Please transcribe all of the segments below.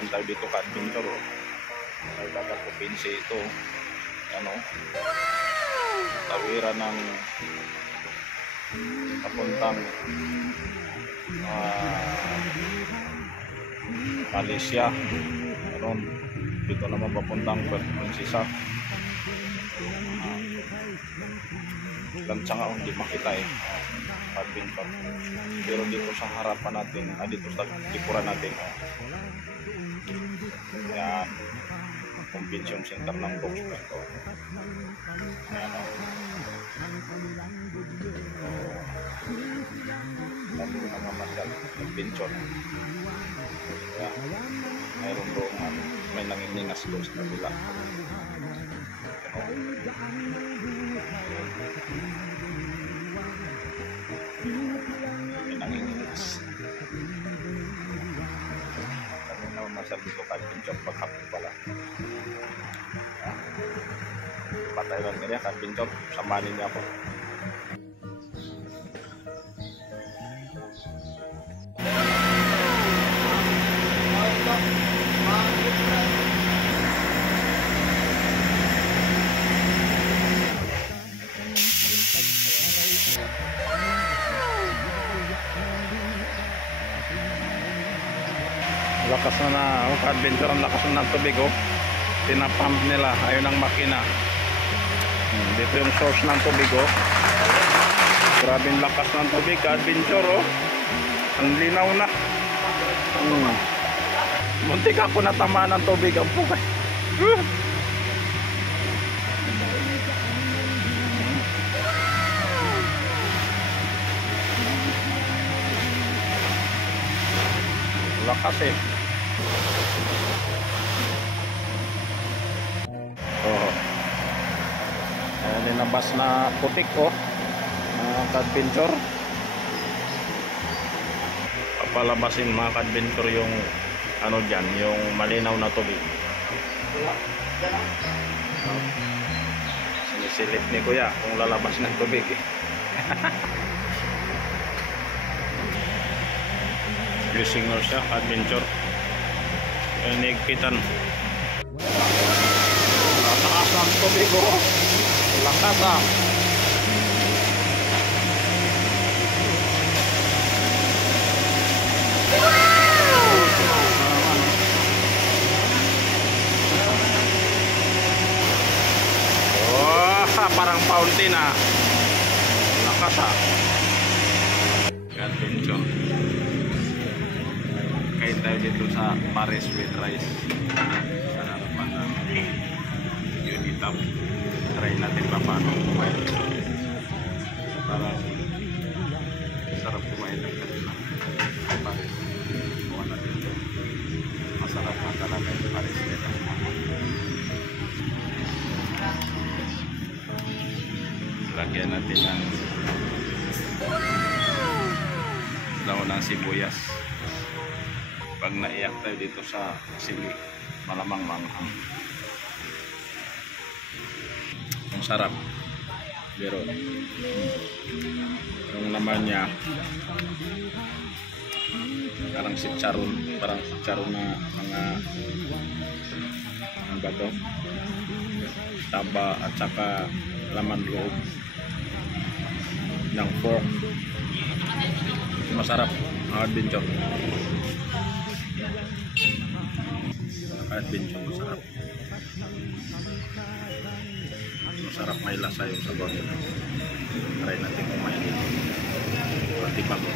Dumaan tayo dito ka-adventure. May taga-probinsya ito. Ano? Tawiran ng papuntang Malaysia. Ano? Dito naman papuntang Prinsesa. Lansya nga hindi makita eh. Adventure. Pero dito sa harapan natin, dito sa likuran natin, yan, convention center ng Bukit. Yan o. Lalo na mamasyal, convention. Yan. Mayroon doon, may nanginingas doon sa kabila. May nanginingas. Kami na mamasyal dito ka-adventure paghapon pala. Patay lang nila ka-adventure, samanin niya ako. Lakas na ka-adventure, ang lakas na ng tubig oh. Tinapump nila, ayun ang makina. Dito yung source ng tubig oh. Grabe yung lakas ng tubig, ka-adventure oh. Ang linaw na. Muntik ako natamaan ng tubig ang pugay. Lakas eh. Oh. Ayan, linabas na putik oh. Ka-adventure. Papalabasin mga ka-adventure yung ano dyan, yung malinaw na tubig. Sinisilip ni kuya kung lalabas ng tubig eh. Using mo siya, adventure. Nigpitan. Lakas ng tubig oh. Lakas ah. Parang fountain ah. Lakas ah. Adventure. Kain tayo dito sa Paris with rice. Sa harapan ng Unitap. Try natin pa paano kumain. Parang sarap kumain ng kanila. Paris. Kuha natin ito. Masarap na talaga yung Paris nila. Lagyan natin ng daon ng sibuyas. Pag naiyak tayo dito sa sili, malamang manghang. Ang sarap. Pero yung naman niya parang sitsaron na mga ano ba to? Taba at saka laman loob ng pork. Masarap ang adventure. Adventure masarap. Masarap, may lasa yung sabaw nila. Try natin kumain dito. Pati pa ko.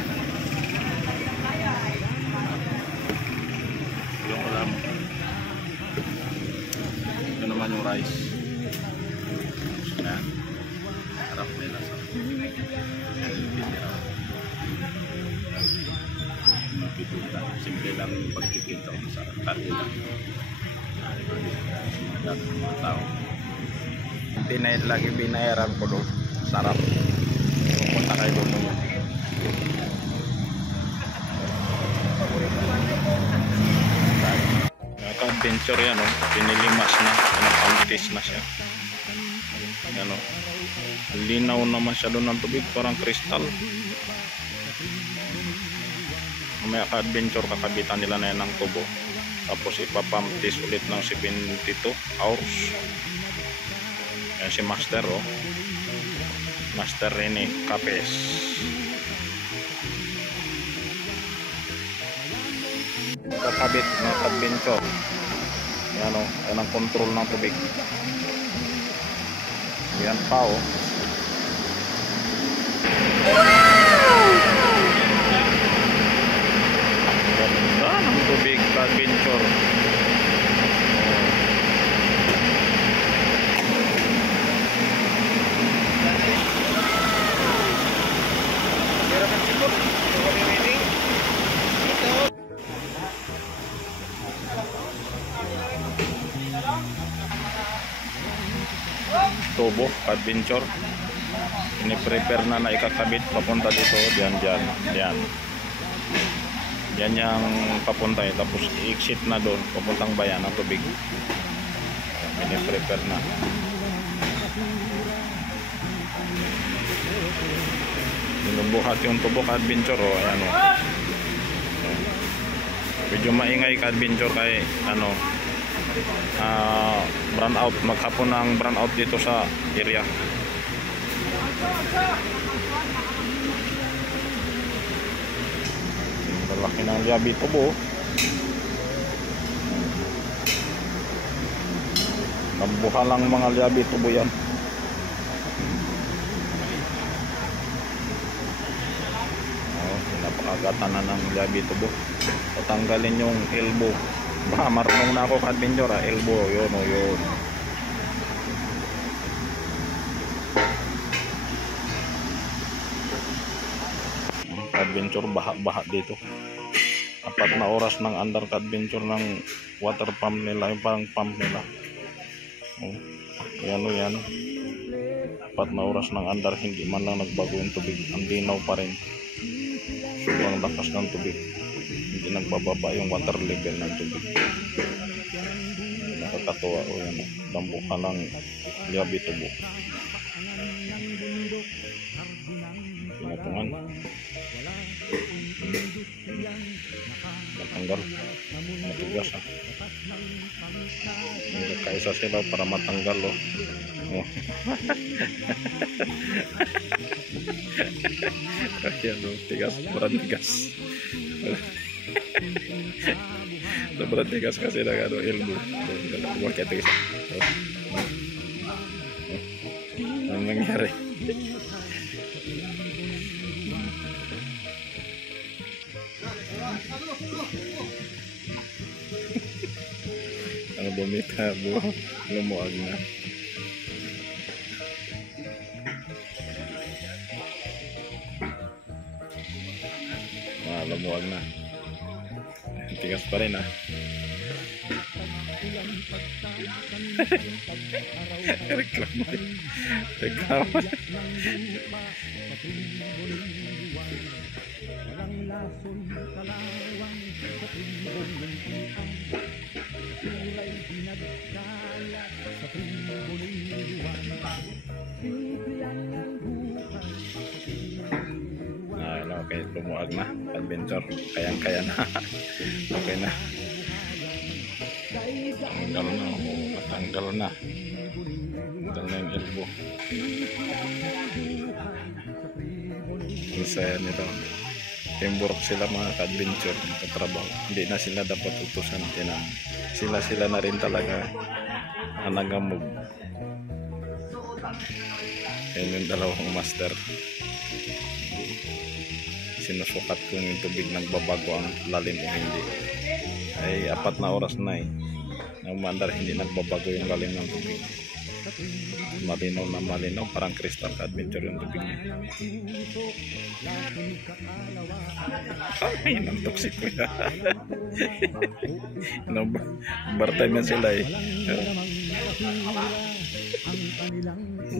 Yung ulam. Ito naman yung rice. Yan. Harap may lasa. Magpipinta. Simple lang yung pagpipinta ko sa kati lang. Mga tao. Hindi lagi binayaran ko doon. Sarap. Pupunta kayo doon naman. Naka-adventure yan o. Pinilimas na. Pinapangkis na siya. Yan o. Linaw naman siya doon ng tubig. Parang kristal. May ka-adventure, kakabitan nila na yan ng tubo. Tapos ipapump test ulit ng 72 hours. Yan si Master, oh. Master Rene Capes. Kakabit na adventure. Yan, oh. Yan ang control ng tubig. Yan pa, oh. Ganda ng tubig adventure. Tubo adventure. Ini-prepare na ikakabit papunta dito. Diyan. Yan yung papunta, tapos i-exit na doon papuntang bayan ng tubig. Ini-prepare na. Binubuhat yung tubo ka-adventure, oh. Ayan, oh. Medyo maingay ka-adventure kay brand out, maghapon ng brand out dito sa area. Laki ng liabi tubo. Nabuha lang mga liabi tubo yan. Napakagatan na ng liabi tubo. Tatanggalin yung elbow. Baka marunong na ako ka-adventure, elbow. Yun, oh, yun. Adventure, baha dito. 4 na oras ng under adventure ng water pump nila, yung parang pump nila. Oh, yan. 4 na oras ng under, hindi man lang nagbago yung tubig. Ang linaw pa rin. Sobrang lakas ng tubig. Hindi nagbababa yung water level ng tubig. Nakakatuwa, o yan. Dambukan ng liabi tubo. Pinatungan. Matanggal. Matigas, ha. Kaisa sila para matanggal, oh. Ayan, oh. Tigas. Berat tigas. Berat tigas kasi na ilmu. Bakit tigas? Ano nangyari? Ang bumita mo, lumuag na. Lumuag na. Tigas pa rin, ah. Reklamo. Okay, lumuag na. Adventure. Kayang-kaya na. Okay na. Tanggal na. Tanggal na. Tanggal na yung elbow. Ang saya nito. Teamwork sila mga ka-adventure. Katrabaho. Hindi na sila dapat utusan. Sila na rin talaga ang nagamove. Yan yung dalawang master. Sinusukat kung yung tubig nagbabago ang lalim o hindi. Ay 4 na oras na eh. Umandar, hindi nagbabago yung lalim ng tubig. Malinaw na malinaw, parang crystal adventure yung tubig niya. Ay, nantok si Kuya. Bartime yan sila eh.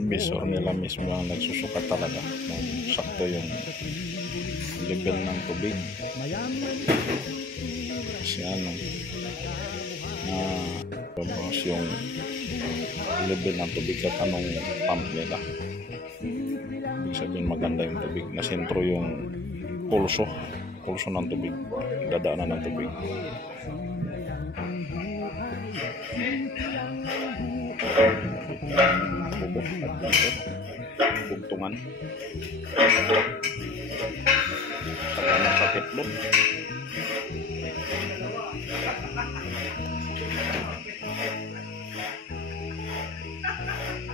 Visor nila mismo ang nagsusukat talaga. Sakto yung level ng tubig. Kasi babas yung level ng tubig sa tanong pump nila. Ibig sabihin maganda yung tubig. Nasentro yung pulso ng tubig. Dadaanan ng tubig. Bugtungan. Saka sa titlog.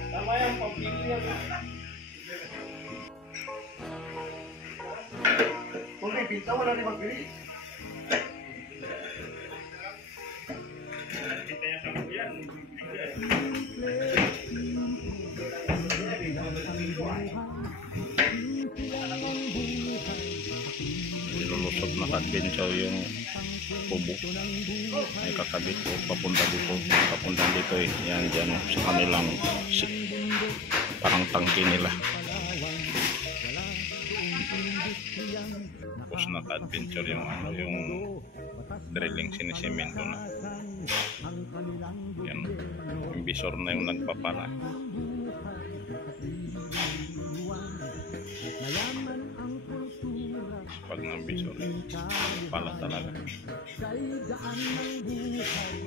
Tama yan, pagpili yan. Kung may pinta, wala rin magpili. Nilulusot na adventure yung tubo. May kakabit ko papunta dito eh. Yan dyan sa kanilang parang tangke nila. Tapos naka-adventure yung yung drilling, sinisemento na. Yan, yung visor na yung nagpapala. Pag ng visor, pala talaga.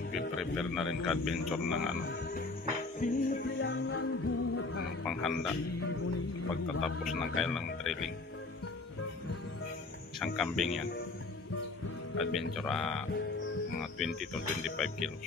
I-prepare na rin ka-adventure ng ng panghanda pagtatapos ng kailang drilling. Isang kambing yan. Adventure mga 20 to 25 kilos.